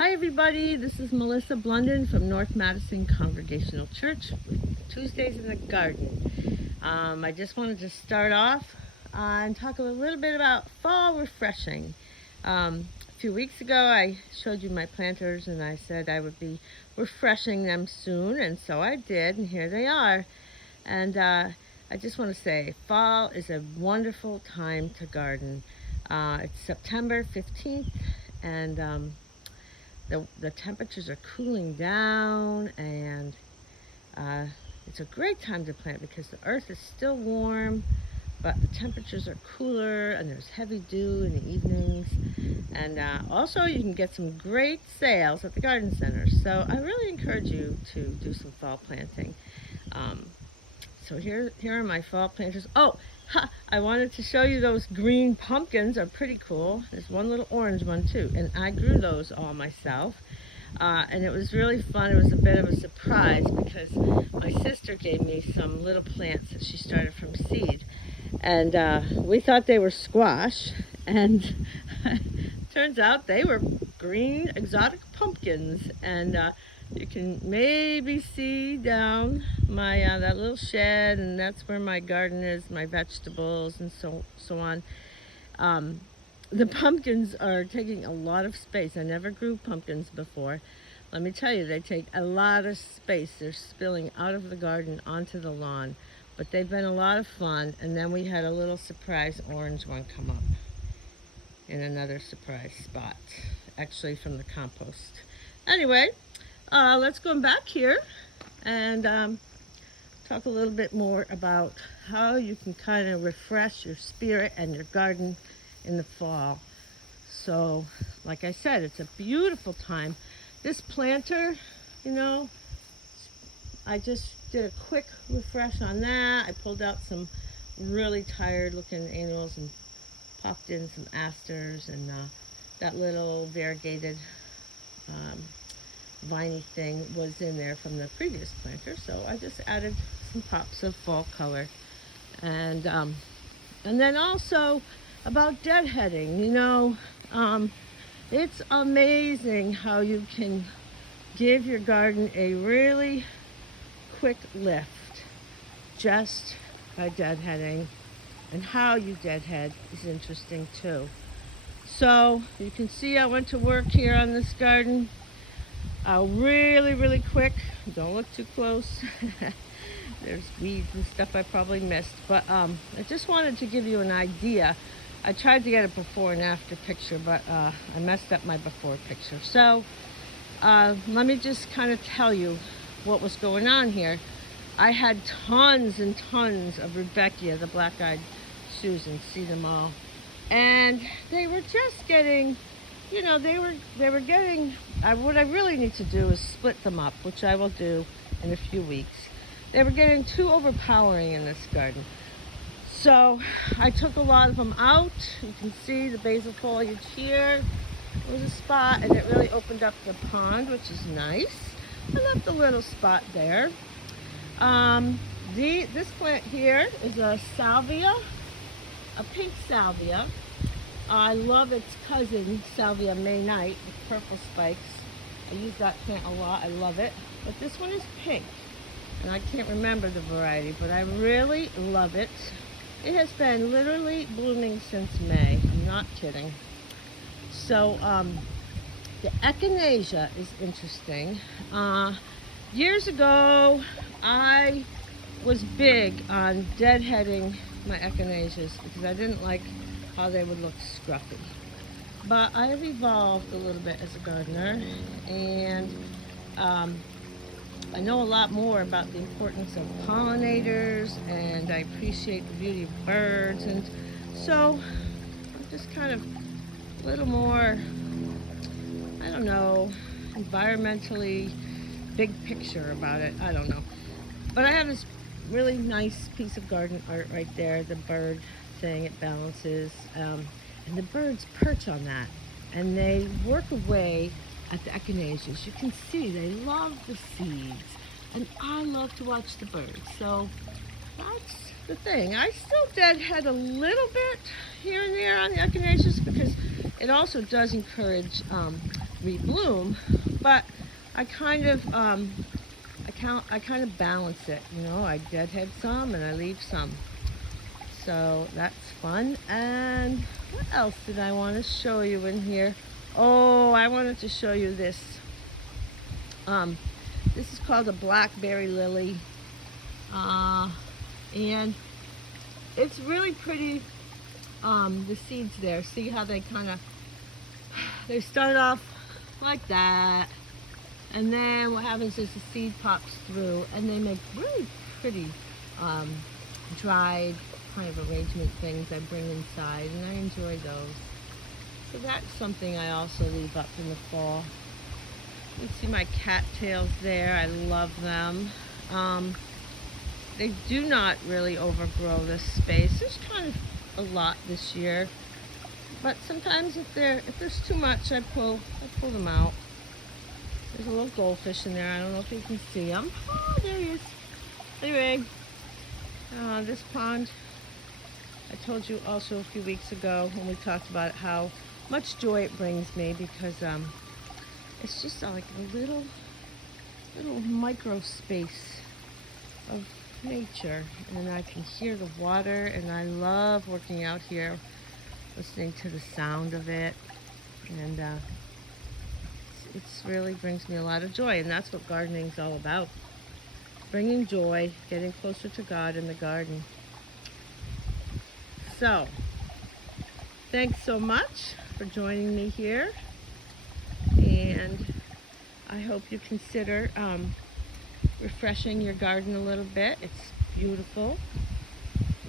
Hi everybody, this is Melissa Blundon from North Madison Congregational Church, Tuesdays in the Garden. I just wanted to start off and talk a little bit about fall refreshing. A few weeks ago I showed you my planters and I said I would be refreshing them soon, and so I did, and here they are. And I just want to say fall is a wonderful time to garden. It's September 15th, and the temperatures are cooling down, and it's a great time to plant because the earth is still warm, but the temperatures are cooler and there's heavy dew in the evenings. And also you can get some great sales at the garden center. So I really encourage you to do some fall planting. So here are my fall planters. I wanted to show you those green pumpkins are pretty cool. There's one little orange one too, and I grew those all myself. And it was really fun. It was a bit of a surprise because my sister gave me some little plants that she started from seed. And we thought they were squash, and turns out they were green exotic pumpkins. And you can maybe see down my that little shed, and that's where my garden is, my vegetables and so on. The pumpkins are taking a lot of space. I never grew pumpkins before. Let me tell you, they take a lot of space. They're spilling out of the garden onto the lawn, but they've been a lot of fun. And then we had a little surprise orange one come up in another surprise spot, actually from the compost. Anyway, let's go back here and talk a little bit more about how you can kind of refresh your spirit and your garden in the fall. So, like I said, it's a beautiful time. This planter, I just did a quick refresh on that. I pulled out some really tired looking annuals and popped in some asters, and that little variegated viney thing was in there from the previous planter, so I just added some pops of fall color. And then also about deadheading, it's amazing how you can give your garden a really quick lift just by deadheading, and how you deadhead is interesting too. So you can see I went to work here on this garden. Really quick. Don't look too close. There's weeds and stuff I probably missed, but I just wanted to give you an idea. I tried to get a before and after picture, but I messed up my before picture. So let me just kind of tell you what was going on here. I had tons and tons of Rebecca, the black-eyed Susan, see them all, and they were just getting, they were getting. What I really need to do is split them up, which I will do in a few weeks. They were getting too overpowering in this garden. So I took a lot of them out. You can see the basil foliage here. There was a spot, and it really opened up the pond, which is nice. I left a little spot there. This plant here is a salvia, a pink salvia. I love its cousin, Salvia May Night, with purple spikes. I use that plant a lot. I love it. But this one is pink, and I can't remember the variety, but I really love it. It has been literally blooming since May. I'm not kidding. So the echinacea is interesting. Years ago, I was big on deadheading my echinaceas because I didn't like how they would look scruffy. But I have evolved a little bit as a gardener, and I know a lot more about the importance of pollinators, and I appreciate the beauty of birds, and so I'm just kind of a little more, I don't know, environmentally big picture about it. I don't know. But I have this really nice piece of garden art right there, the bird thing, it balances, and the birds perch on that, and they work away at the echinaceas. You can see they love the seeds, and I love to watch the birds. So that's the thing. I still deadhead a little bit here and there on the echinaceas because it also does encourage rebloom, but I kind of I kind of balance it, you know. I deadhead some and I leave some, so that's fun. And what else did I want to show you in here? Oh, I wanted to show you this. This is called a blackberry lily, and it's really pretty. The seeds there, see how they they start off like that, and then what happens is the seed pops through and they make really pretty dried kind of arrangement things I bring inside, and I enjoy those. So that's something I also leave up in the fall. You can see my cattails there. I love them. They do not really overgrow this space. There's kind of a lot this year, but sometimes if there's too much, I pull them out. There's a little goldfish in there. I don't know if you can see him. Oh, there he is. Anyway, this pond, I told you also a few weeks ago when we talked about how much joy it brings me, because it's just like a little micro space of nature, and I can hear the water, and I love working out here, listening to the sound of it, and it really brings me a lot of joy, and that's what gardening is all about. Bringing joy, getting closer to God in the garden. So, thanks so much for joining me here, and I hope you consider refreshing your garden a little bit. It's beautiful,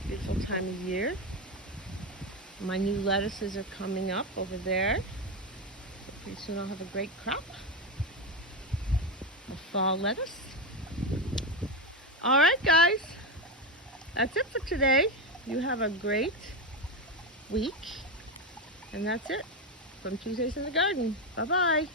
beautiful time of year. My new lettuces are coming up over there. So pretty soon I'll have a great crop of fall lettuce. All right, guys, that's it for today. You have a great week, and that's it from Tuesdays in the Garden. Bye-bye.